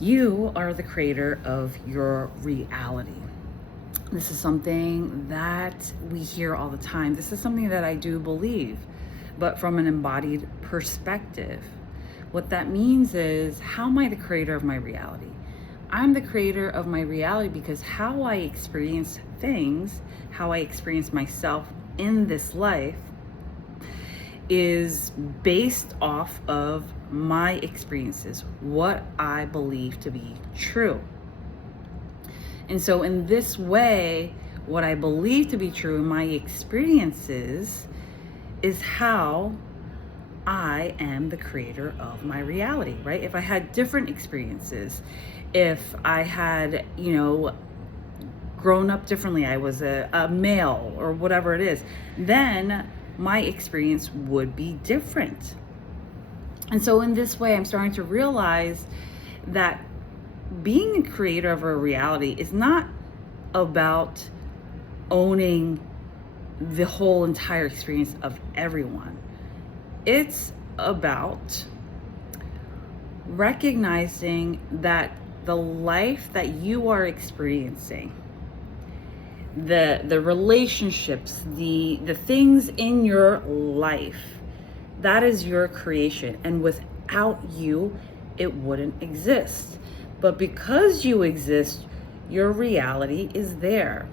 You are the creator of your reality. This is something that we hear all the time. This is something that I do believe, but from an embodied perspective. What that means is, how am I the creator of my reality? I'm the creator of my reality because how I experience things, how I experience myself in this life, is based off of my experiences, what I believe to be true. And so, in this way, what I believe to be true in my experiences is how I am the creator of my reality, right? If I had different experiences, if I had, grown up differently, I was a male or whatever it is, then my experience would be different. And so in this way, I'm starting to realize that being a creator of a reality is not about owning the whole entire experience of everyone. It's about recognizing that the life that you are experiencing, the relationships, the things in your life, that is your creation, and without you it wouldn't exist. But because you exist, your reality is there.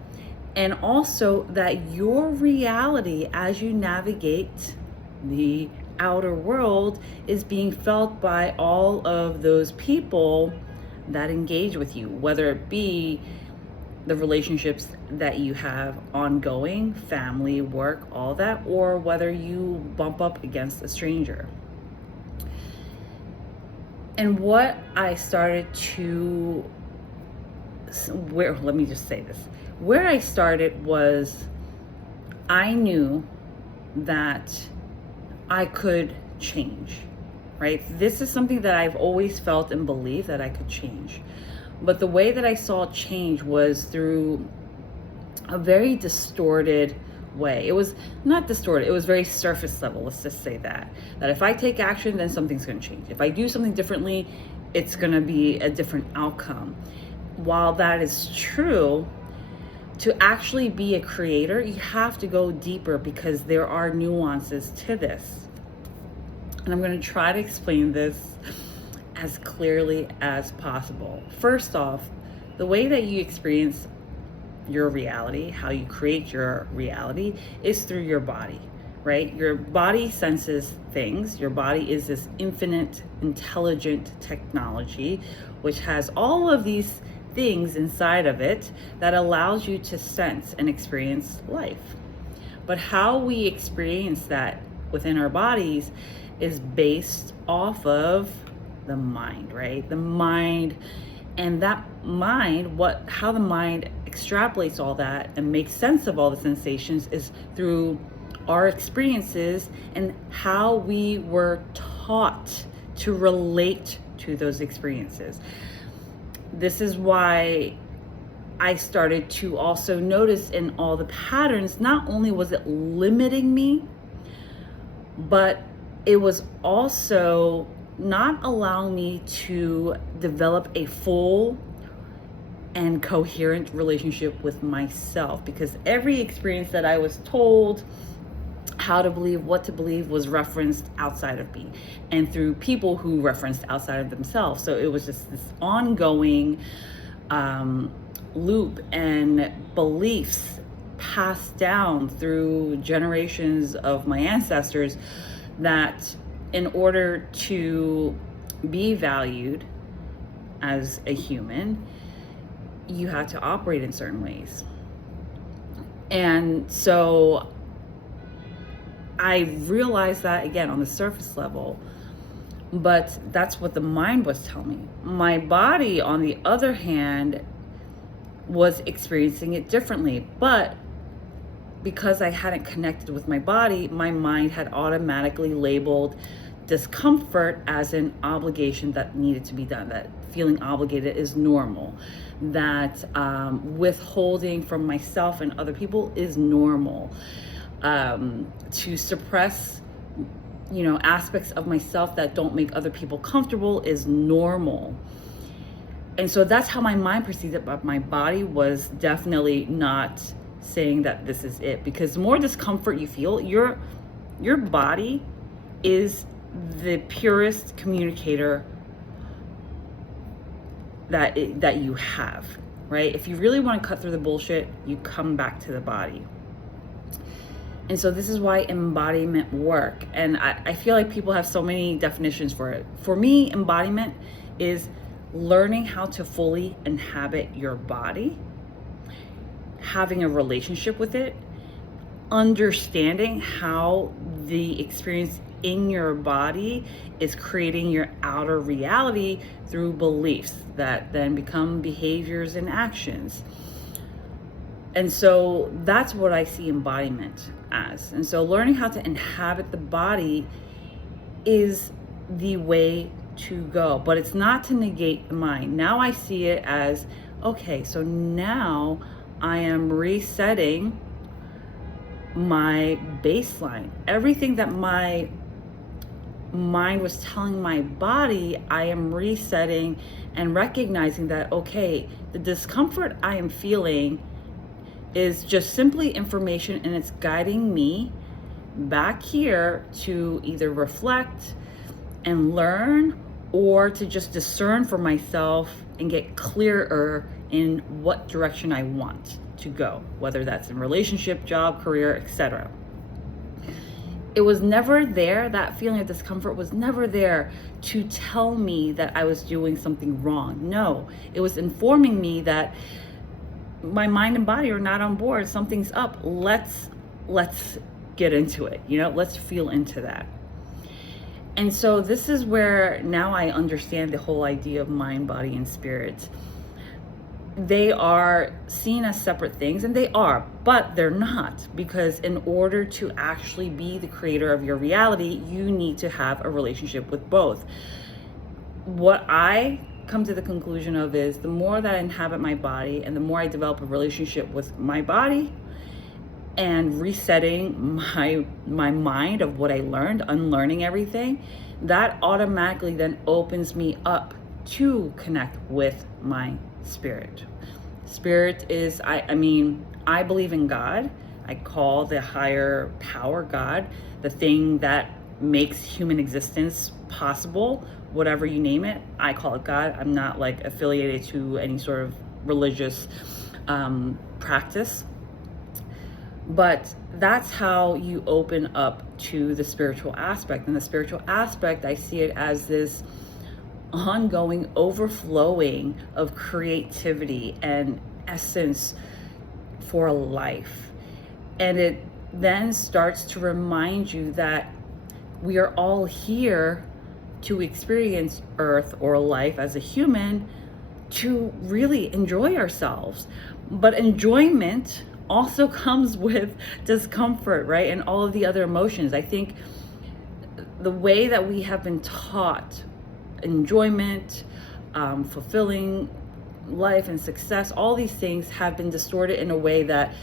And also that your reality, as you navigate the outer world, is being felt by all of those people that engage with you, whether it be the relationships that you have ongoing, family, work, all that, or whether you bump up against a stranger. And what I started to, let me just say this. Where I started was, I knew that I could change, right? This is something that I've always felt and believed that I could change. But the way that I saw change was through a very distorted way. It was not distorted, it was very surface level, let's just say that. That if I take action, then something's gonna change. If I do something differently, it's gonna be a different outcome. While that is true, to actually be a creator, you have to go deeper because there are nuances to this. And I'm gonna try to explain this as clearly as possible. First off, the way that you experience your reality, how you create your reality, is through your body, right? Your body senses things. Your body is this infinite, intelligent technology, which has all of these things inside of it that allows you to sense and experience life. But how we experience that within our bodies is based off of the mind, right? The mind, and that mind, how the mind extrapolates all that and makes sense of all the sensations is through our experiences and how we were taught to relate to those experiences. This is why I started to also notice in all the patterns, not only was it limiting me, but it was also not allowing me to develop a full and coherent relationship with myself, because every experience that I was told how to believe, what to believe, was referenced outside of me and through people who referenced outside of themselves. So it was just this ongoing loop and beliefs passed down through generations of my ancestors, that in order to be valued as a human, you have to operate in certain ways. And so I realized that, again, on the surface level, but that's what the mind was telling me. My body, on the other hand, was experiencing it differently, but because I hadn't connected with my body, my mind had automatically labeled discomfort as an obligation that needed to be done, that feeling obligated is normal, that withholding from myself and other people is normal, to suppress aspects of myself that don't make other people comfortable is normal. And so that's how my mind perceived it, but my body was definitely not saying that this is it, because the more discomfort you feel, your body is the purest communicator that you have, right? If you really want to cut through the bullshit, you come back to the body. And so this is why embodiment work. And I feel like people have so many definitions for it. For me, embodiment is learning how to fully inhabit your body, having a relationship with it, understanding how the experience in your body is creating your outer reality through beliefs that then become behaviors and actions. And so that's what I see embodiment as. And so learning how to inhabit the body is the way to go, but it's not to negate the mind. Now I see it as, okay, so now I am resetting my baseline. Everything that my mind was telling my body, I am resetting and recognizing that, okay, the discomfort I am feeling is just simply information, and it's guiding me back here to either reflect and learn, or to just discern for myself and get clearer in what direction I want to go, whether that's in relationship, job, career, etc. It was never there, that feeling of discomfort was never there to tell me that I was doing something wrong. No, it was informing me that my mind and body are not on board, something's up. Let's get into it, let's feel into that. And so this is where now I understand the whole idea of mind, body, and spirit. They are seen as separate things, and they are, but they're not, because in order to actually be the creator of your reality, you need to have a relationship with both. What I come to the conclusion of is the more that I inhabit my body and the more I develop a relationship with my body and resetting my mind of what I learned, unlearning everything, that automatically then opens me up to connect with my spirit. Spirit is, I mean, I believe in God. I call the higher power God, the thing that makes human existence possible, whatever you name it. I call it God. I'm not like affiliated to any sort of religious practice. But that's how you open up to the spiritual aspect. And the spiritual aspect, I see it as this ongoing overflowing of creativity and essence for life. And it then starts to remind you that we are all here to experience Earth or life as a human, to really enjoy ourselves. But enjoyment also comes with discomfort, right? And all of the other emotions. I think the way that we have been taught enjoyment, fulfilling life and success, all these things have been distorted in a way that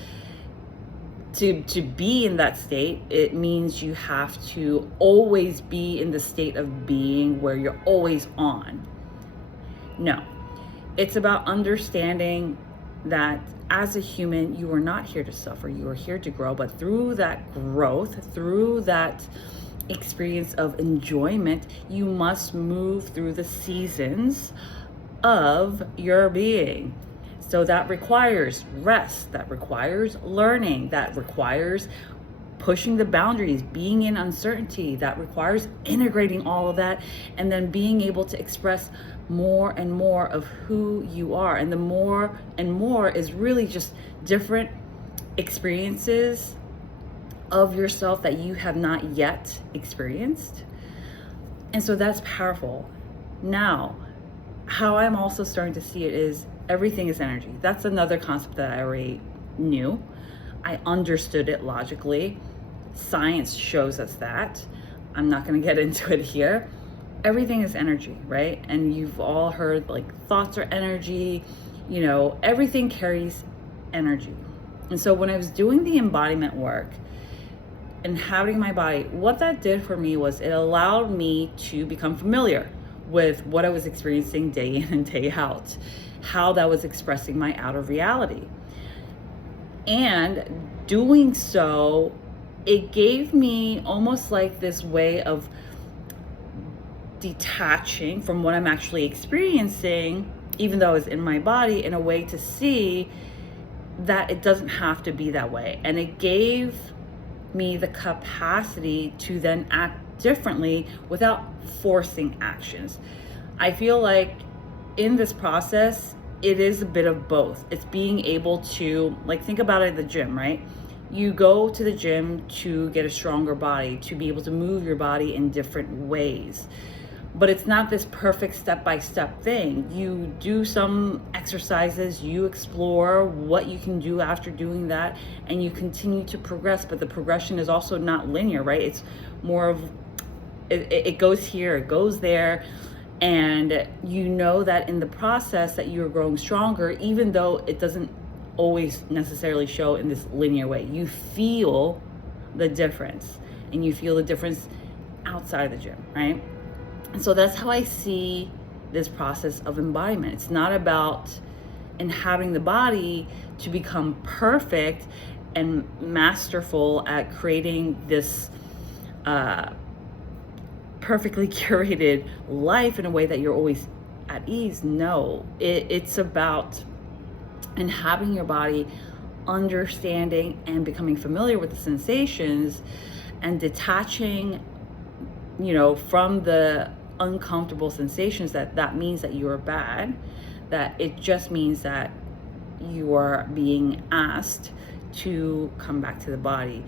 to be in that state, it means you have to always be in the state of being where you're always on. No, it's about understanding that as a human, you are not here to suffer, you are here to grow. But through that growth, through that experience of enjoyment, you must move through the seasons of your being. So that requires rest, that requires learning, that requires pushing the boundaries, being in uncertainty, that requires integrating all of that, and then being able to express more and more of who you are. And the more and more is really just different experiences of yourself that you have not yet experienced. And so that's powerful. Now, how I'm also starting to see it is everything is energy. That's another concept that I already knew. I understood it logically. Science shows us that. I'm not going to get into it here. Everything is energy, right? And you've all heard like thoughts are energy, everything carries energy. And so when I was doing the embodiment work, inhabiting my body, what that did for me was it allowed me to become familiar with what I was experiencing day in and day out, how that was expressing my outer reality. And doing so, it gave me almost like this way of detaching from what I'm actually experiencing, even though it's in my body, in a way to see that it doesn't have to be that way. And it gave me the capacity to then act differently without forcing actions. I feel like in this process, it is a bit of both. It's being able to, like, think about it at the gym, right? You go to the gym to get a stronger body, to be able to move your body in different ways. But it's not this perfect step-by-step thing. You do some exercises, you explore what you can do after doing that, and you continue to progress. But the progression is also not linear, right? It's more of, it goes here, it goes there. And you know that in the process that you're growing stronger, even though it doesn't always necessarily show in this linear way. You feel the difference, and you feel the difference outside of the gym, right? And so that's how I see this process of embodiment. It's not about inhabiting the body to become perfect and masterful at creating this perfectly curated life in a way that you're always at ease. No, it's about inhabiting your body, understanding and becoming familiar with the sensations, and detaching, from the uncomfortable sensations. That means that you are bad, that it just means that you are being asked to come back to the body.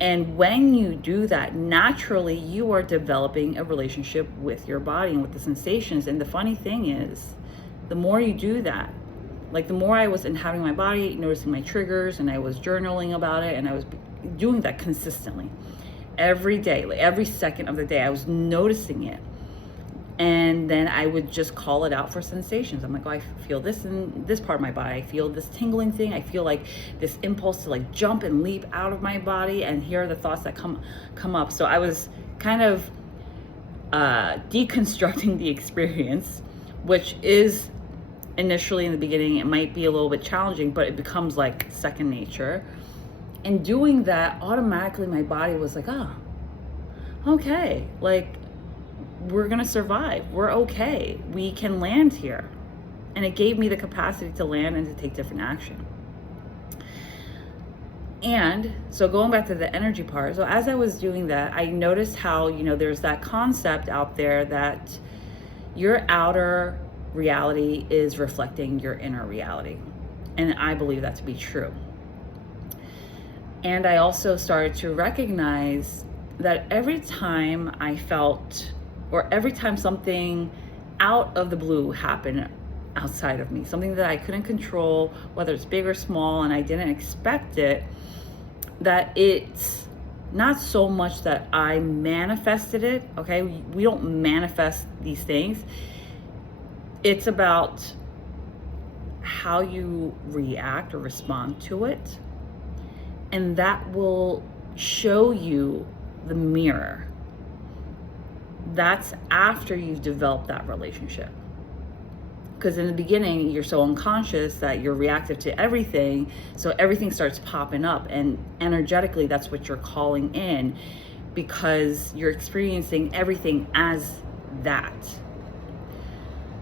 And when you do that, naturally you are developing a relationship with your body and with the sensations. And the funny thing is, the more you do that, like the more I was inhabiting my body, noticing my triggers, and I was journaling about it, and I was doing that consistently every day, like every second of the day, I was noticing it. And then I would just call it out for sensations. I'm like, oh, I feel this in this part of my body. I feel this tingling thing. I feel like this impulse to like jump and leap out of my body. And here are the thoughts that come up. So I was kind of deconstructing the experience, which is initially in the beginning, it might be a little bit challenging, but it becomes like second nature. And doing that, automatically my body was like, oh, okay, like, we're gonna survive. We're okay. We can land here. And it gave me the capacity to land and to take different action. And so going back to the energy part, so as I was doing that, I noticed how, there's that concept out there that your outer reality is reflecting your inner reality. And I believe that to be true. And I also started to recognize that every time I felt, or every time something out of the blue happened outside of me, something that I couldn't control, whether it's big or small, and I didn't expect it, that it's not so much that I manifested it, okay? We don't manifest these things. It's about how you react or respond to it. And that will show you the mirror. That's after you've developed that relationship. Because in the beginning, you're so unconscious that you're reactive to everything. So everything starts popping up. And energetically, that's what you're calling in, because you're experiencing everything as that.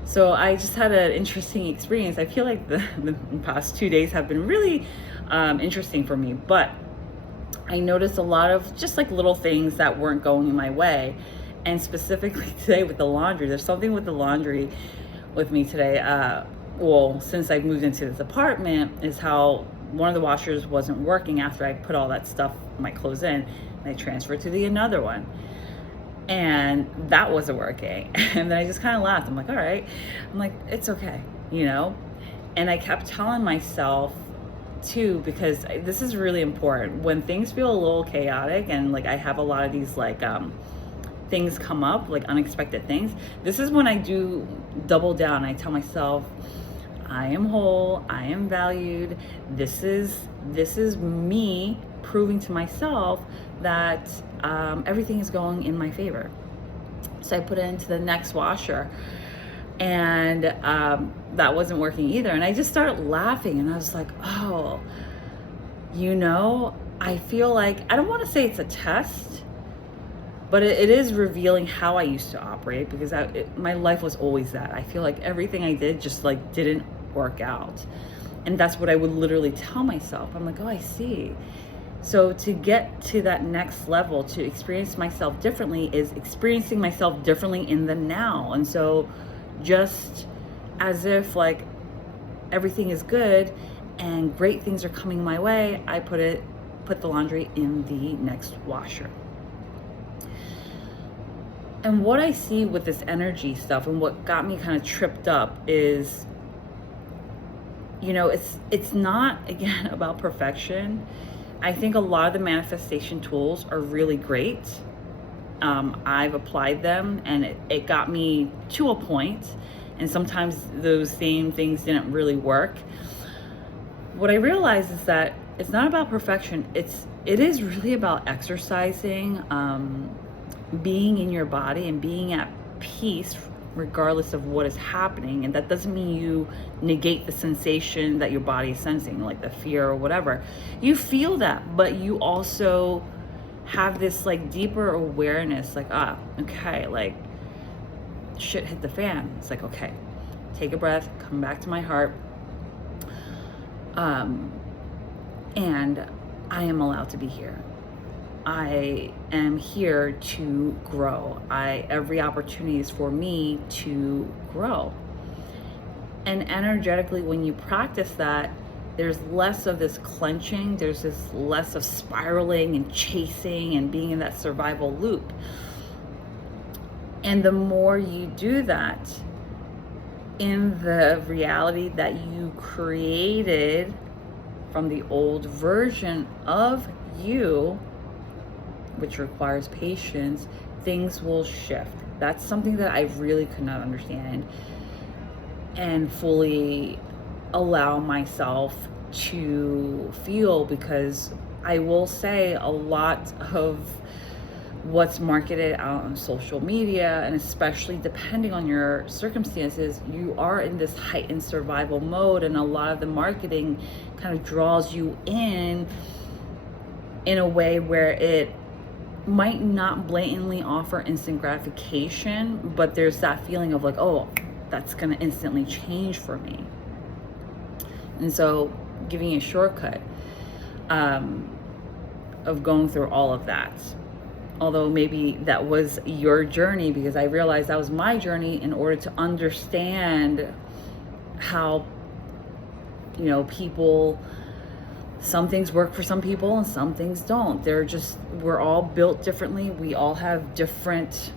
So I just had an interesting experience. I feel like the past 2 days have been really interesting for me. But I noticed a lot of just like little things that weren't going my way. And specifically today with the laundry, there's something with the laundry with me today. Since I've moved into this apartment, is how one of the washers wasn't working after I put all that stuff, my clothes in, and I transferred to the another one. And that wasn't working. And then I just kind of laughed. I'm like, all right. I'm like, it's okay, And I kept telling myself too, because this is really important. When things feel a little chaotic and like I have a lot of these like things come up, like unexpected things, this is when I do double down. I tell myself, I am whole, I am valued. This is me proving to myself that everything is going in my favor. So I put it into the next washer, and that wasn't working either. And I just started laughing, and I was like, oh, I feel like, I don't want to say it's a test, but it is revealing how I used to operate, because my life was always that. I feel like everything I did just like didn't work out. And that's what I would literally tell myself. I'm like, oh, I see. So to get to that next level, to experience myself differently, is experiencing myself differently in the now. And so just as if like everything is good and great things are coming my way, I put the laundry in the next washer. And what I see with this energy stuff, and what got me kind of tripped up, is, it's not, again, about perfection. I think a lot of the manifestation tools are really great. I've applied them, and it got me to a point, and sometimes those same things didn't really work. What I realized is that it's not about perfection. It is really about exercising, being in your body and being at peace regardless of what is happening. And that doesn't mean you negate the sensation that your body is sensing, like the fear or whatever. You feel that, but you also have this like deeper awareness, like, okay, like shit hit the fan. It's like, okay, take a breath, come back to my heart. And I am allowed to be here. I am here to grow. Every opportunity is for me to grow. And energetically, when you practice that, there's less of this clenching, there's this less of spiraling and chasing and being in that survival loop. And the more you do that in the reality that you created from the old version of you, which requires patience, things will shift. That's something that I really could not understand and fully allow myself to feel, because I will say a lot of what's marketed out on social media, and especially depending on your circumstances, you are in this heightened survival mode, and a lot of the marketing kind of draws you in a way where it might not blatantly offer instant gratification, but there's that feeling of like, oh, that's gonna instantly change for me. And so giving a shortcut of going through all of that, although maybe that was your journey, because I realized that was my journey in order to understand how, people, some things work for some people and some things don't. We're all built differently. We all have different,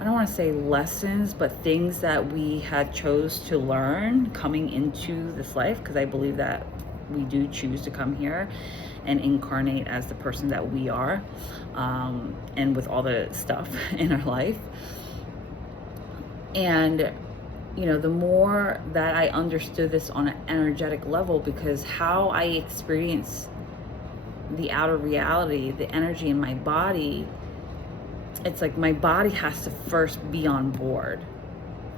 I don't want to say lessons, but things that we had chose to learn coming into this life, because I believe that we do choose to come here and incarnate as the person that we are, and with all the stuff in our life. And the more that I understood this on an energetic level, because how I experience the outer reality, the energy in my body, it's like my body has to first be on board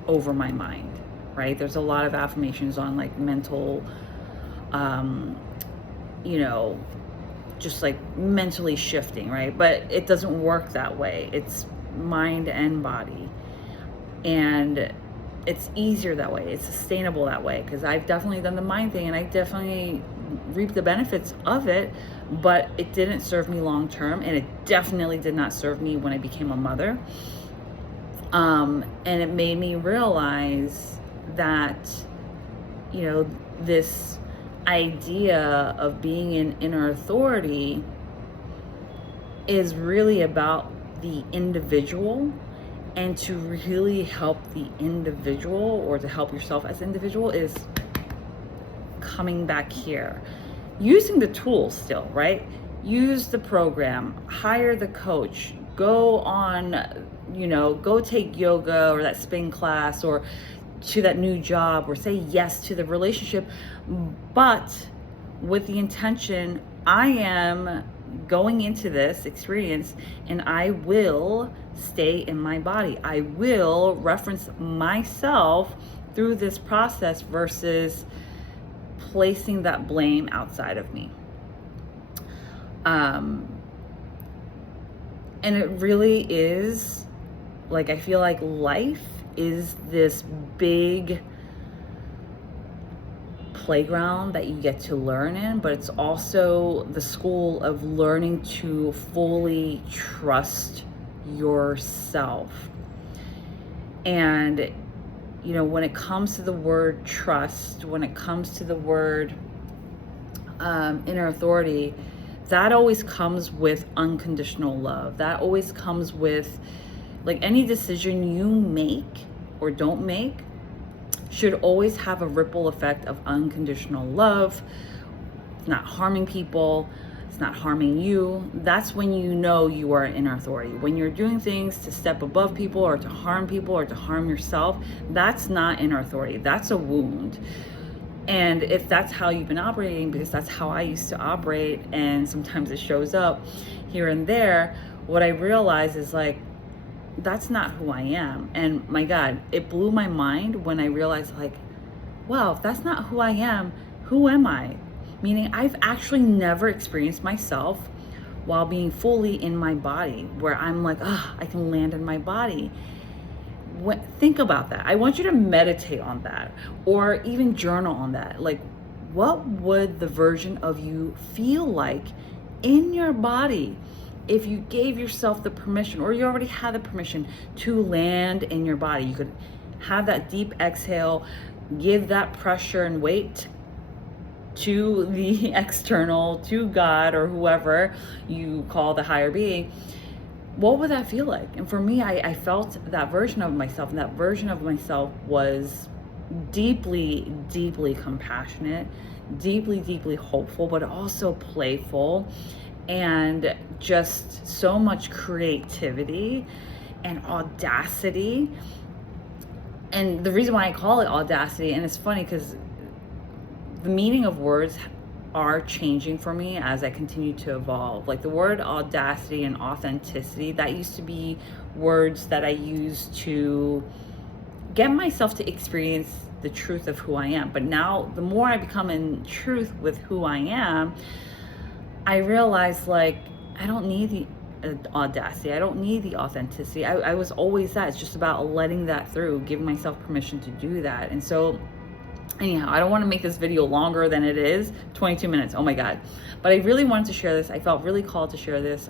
over my mind, right? There's a lot of affirmations on like mental, just like mentally shifting, right? But it doesn't work that way. It's mind and body. And it's easier that way. It's sustainable that way, because I've definitely done the mind thing and I definitely reaped the benefits of it, but it didn't serve me long term, and it definitely did not serve me when I became a mother. And it made me realize that, this idea of being in inner authority is really about the individual. And to really help the individual, or to help yourself as an individual, is coming back here, using the tools still, right? Use the program, hire the coach, go on, go take yoga or that spin class, or to that new job, or say yes to the relationship, but with the intention, I am going into this experience, and I will stay in my body. I will reference myself through this process versus placing that blame outside of me. And it really is, like, I feel like life is this big playground that you get to learn in, but it's also the school of learning to fully trust yourself. And, you know, when it comes to the word trust, when it comes to the word inner authority, that always comes with unconditional love. That always comes with, like, any decision you make or don't make should always have a ripple effect of unconditional love. It's not harming people, it's not harming you. That's when you know you are an inner authority. When you're doing things to step above people or to harm people or to harm yourself, that's not inner authority. That's a wound. And if that's how you've been operating, because that's how I used to operate, and sometimes it shows up here and there, what I realize is, like, that's not who I am. And my God, it blew my mind when I realized, like, wow, if that's not who I am, who am I? Meaning, I've actually never experienced myself while being fully in my body, where I'm like, I can land in my body. Think about that. I want you to meditate on that, or even journal on that. Like, what would the version of you feel like in your body if you gave yourself the permission, or you already had the permission, to land in your body? You could have that deep exhale, give that pressure and weight to the external, to God or whoever you call the higher being. What would that feel like? And for me, I felt that version of myself, and that version of myself was deeply, deeply compassionate, deeply, deeply hopeful, but also playful, and just so much creativity and audacity. And the reason why I call it audacity, and it's funny because the meaning of words are changing for me as I continue to evolve. Like, the word audacity and authenticity, that used to be words that I used to get myself to experience the truth of who I am. But now, the more I become in truth with who I am, I realize, like, I don't need the audacity. I don't need the authenticity. I was always that. It's just about letting that through, giving myself permission to do that. And so, anyhow, I don't want to make this video longer than it is. 22 minutes, oh my God. But I really wanted to share this. I felt really called to share this.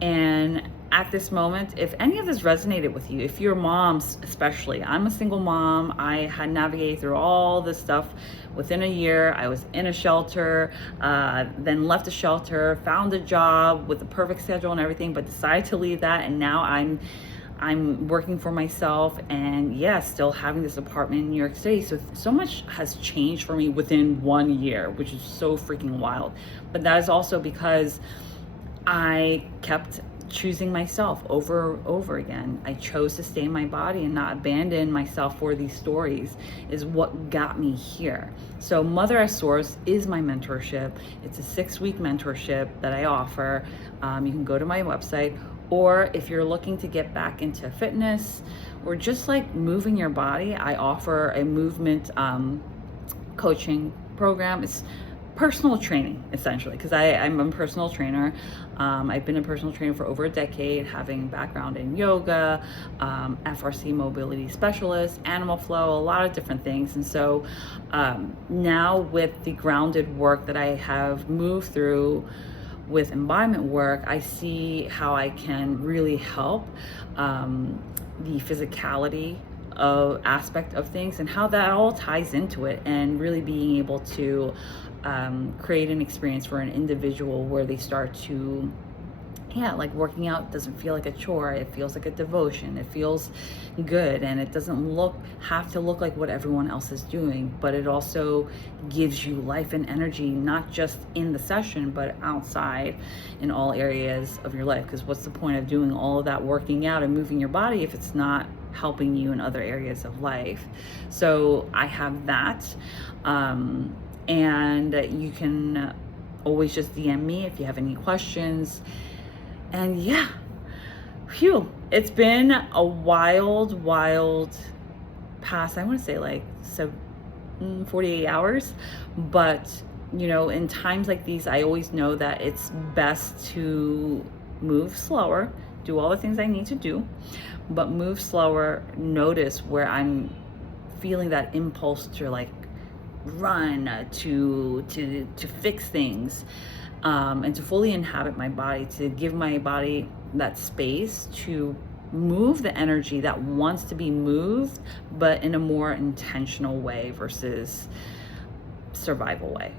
And at this moment, if any of this resonated with you, if you're moms especially, I'm a single mom. I had navigated through all this stuff within a year. I was in a shelter, then left the shelter, found a job with the perfect schedule and everything, but decided to leave that. And now I'm working for myself, and still having this apartment in New York City. So much has changed for me within 1 year, which is so freaking wild. But that is also because I kept choosing myself over again. I chose to stay in my body and not abandon myself for these stories, is what got me here. So Mother as Source is my mentorship. It's a 6-week mentorship that I offer. You can go to my website, or if you're looking to get back into fitness or just like moving your body, I offer a movement coaching program. It's personal training, essentially, because I'm a personal trainer. I've been a personal trainer for over a decade, having background in yoga, FRC mobility specialist, animal flow, a lot of different things. And so now with the grounded work that I have moved through with embodiment work, I see how I can really help the physicality aspect of things, and how that all ties into it, and really being able to create an experience for an individual where they start to, like, working out doesn't feel like a chore. It feels like a devotion. It feels good, and it doesn't have to look like what everyone else is doing, but it also gives you life and energy, not just in the session, but outside in all areas of your life. Because what's the point of doing all of that working out and moving your body if it's not helping you in other areas of life? So I have that, and you can always just DM me if you have any questions. And yeah, phew, it's been a wild past, I want to say like 48 hours. But, you know, in times like these, I always know that it's best to move slower, do all the things I need to do, but move slower, notice where I'm feeling that impulse to like run, to fix things, and to fully inhabit my body, to give my body that space to move the energy that wants to be moved, but in a more intentional way versus survival way.